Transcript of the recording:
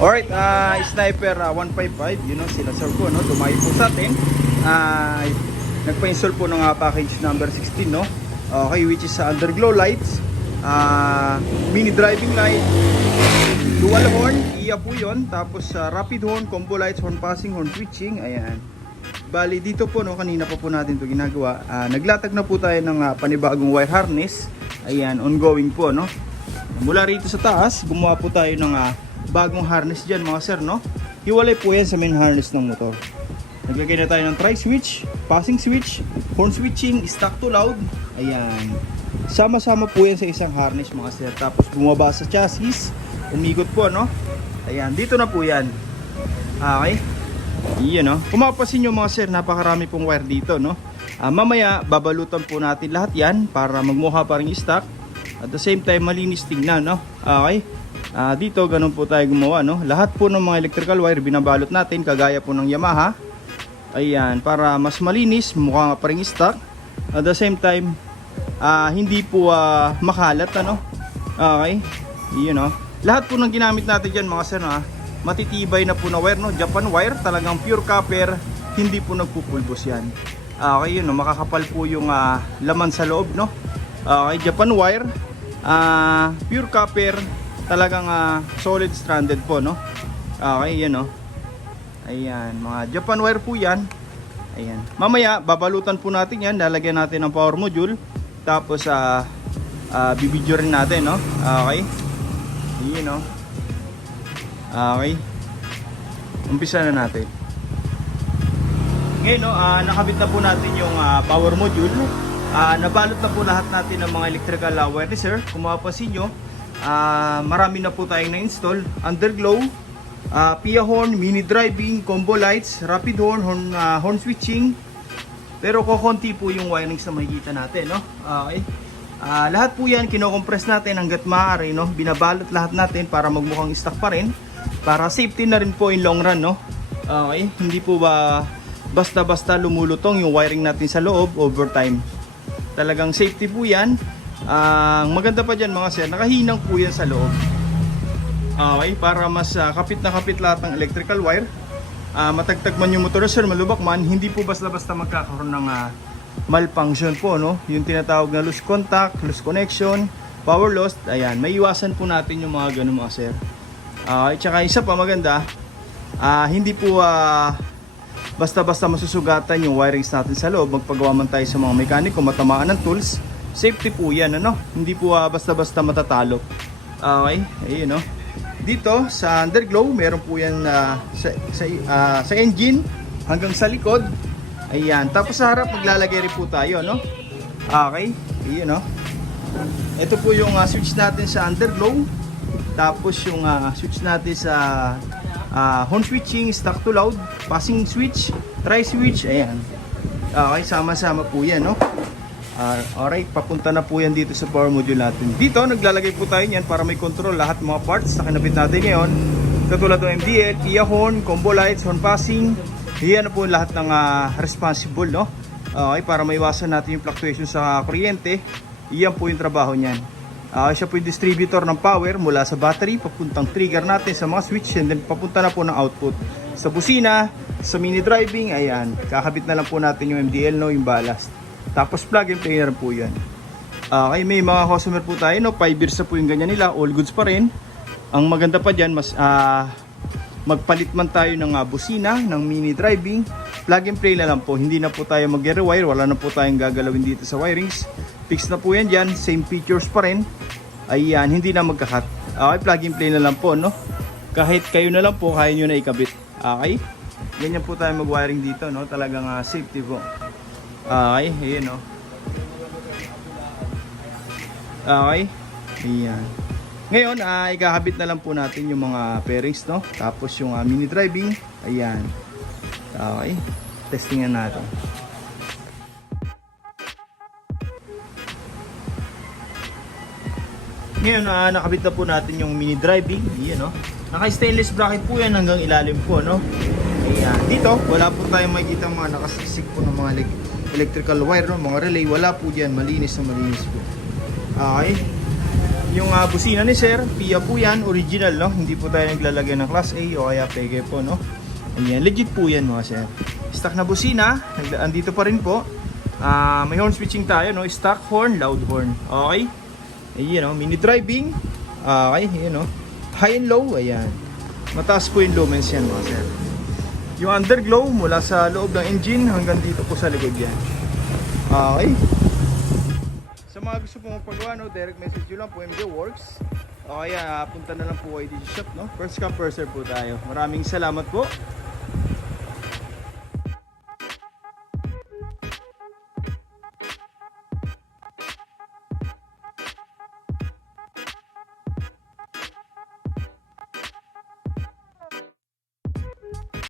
Alright, Sniper 155, sila sir po, dumayo po sa atin. Nagpa-install po ng package number 16, okay, which is underglow lights, mini driving light, dual horn, iya po yun. Tapos rapid horn, combo lights, horn passing, horn switching, ayan. Bali dito po, kanina pa po natin ito ginagawa. Naglatag na po tayo ng panibagong wire harness. Ayan, ongoing po, Mula rito sa taas, gumawa po tayo ng bagong harness dyan, mga sir, Hiwalay po yan sa main harness ng motor. Naglagay na tayo ng tri-switch, passing switch, horn switching, stack to loud. Ayan. Sama-sama po yan sa isang harness, mga sir. Tapos bumaba sa chassis, umikot po, Ayan, dito na po yan. Okay. Iyon, Kung mapapansin nyo, mga sir, napakarami pong wire dito, mamaya, babalutan po natin lahat yan para magmukha pa rin stock. At the same time, malinis tingnan, Okay. Dito, ganun po tayo gumawa, Lahat po ng mga electrical wire, binabalot natin, kagaya po ng Yamaha. Ayan, para mas malinis, mukha pa rin stock. At the same time, hindi po makalat, Okay. Iyon, Lahat po ng ginamit natin dyan, mga sir, matitibay na po na wire, Japan wire, talagang pure copper, hindi po nagpupulbos yan. Okay, yun, makakapal po yung laman sa loob, Okay, Japan wire, pure copper, talagang solid stranded po, Okay, yan, Ayan, mga Japan wire po yan. Ayan, mamaya babalutan po natin yan, lalagyan natin ng power module, tapos bibidyo rin natin, Okay, yun, Okay, umpisa na natin. Ngayon, nakabit na po natin yung power module. Nabalot na po lahat natin ng mga electrical wire, sir. Kung mapapansin nyo, marami na po tayong na-install. Underglow, PIA horn, mini driving, combo lights, rapid horn, horn switching. Pero kukunti po yung wirings na makikita natin, Okay. Lahat po yan kinokompress natin hanggat maaari, binabalot lahat natin para magmukhang stock pa rin. Para safety na rin po in long run, Okay, hindi po ba basta-basta lumulutong yung wiring natin sa loob over time. Talagang safety po yan. Ang maganda pa dyan, mga sir, nakahinang po yan sa loob. Okay, para mas kapit na kapit lahat ng electrical wire. Matagtag man yung motor, sir, malubak man, hindi po basta-basta magkakaroon ng malfunction po, yung tinatawag na loose contact, loose connection, power loss. Ayan, may iwasan po natin yung mga ganun, mga sir. Tsaka isa pa maganda, hindi po basta-basta masusugatan yung wirings natin sa loob. Magpagawa man tayo sa mga mekaniko, matamaan ng tools, safety po yan, hindi po basta-basta matatalo. Okay, ayun, dito sa underglow, meron po yan sa engine hanggang sa likod. Ayan, tapos sa harap maglalagay rin po tayo, Okay, ayun, ito po yung switch natin sa underglow. Tapos yung switch natin sa horn switching, stack to loud, passing switch, tri-switch, ayan. Okay, sama-sama po yan, alright, papunta na po yan dito sa power module natin. Dito, naglalagay po tayo yan para may control lahat mga parts na kinabit natin ngayon. Katulad ng MDL, PIA horn, combo lights, horn passing, yan na po lahat ng responsible, Okay, para maiwasan natin yung fluctuation sa kuryente. Iyan po yung trabaho niyan. Siya po yung distributor ng power mula sa battery papuntang trigger natin sa mga switch, and then papunta na po ng output sa busina, sa mini driving. Ayan, kakabit na lang po natin yung MDL, yung ballast. Tapos plug and play na rin po yan. Okay, may mga customer po tayo, 5 years na po yung ganyan nila, all goods pa rin. Ang maganda pa dyan, mas magpalit man tayo ng busina, ng mini driving, plug and play na lang po. Hindi na po tayo mag-rewire, wala na po tayong gagalawin dito sa wirings. Fix na po yan dyan, same features pa rin. Ayan, hindi na magkakat. Okay, plug and play na lang po, Kahit kayo na lang po, kaya nyo na ikabit. Okay, ganyan po tayo mag-wiring dito, Talagang safety po. Okay, ayan, Okay, ayan. Ngayon, ikakabit na lang po natin yung mga pairings, Tapos yung mini driving, ayan. Okay, testingan natin. Ngayon, nakabit na po natin yung mini driving. Ayan, naka-stainless bracket po yan hanggang ilalim po, Ayan. Dito, wala po tayong makikita mga nakasiksik po ng mga electrical wire, mga relay. Wala po dyan, malinis na malinis po. Okay. Yung busina ni sir, PIA po yan, original, no? Hindi po tayo naglalagay ng class A o kaya pege po, no? Ayan, legit po yan mga sir. Stock na busina, andito pa rin po. May horn switching tayo, no? Stock horn, loud horn. Okay? Ayan, no? Mini driving. Okay, ayan, no? High and low, ayan. Mataas po yung lumens yan mga sir. Yung underglow mula sa loob ng engine hanggang dito po sa likod yan. Okay. Sa mga gusto pong magpagawa, no, direct message nyo lang po MJ Works. O kaya punta na lang po kayo dito sa shop, no? First come first serve po tayo. Maraming salamat po.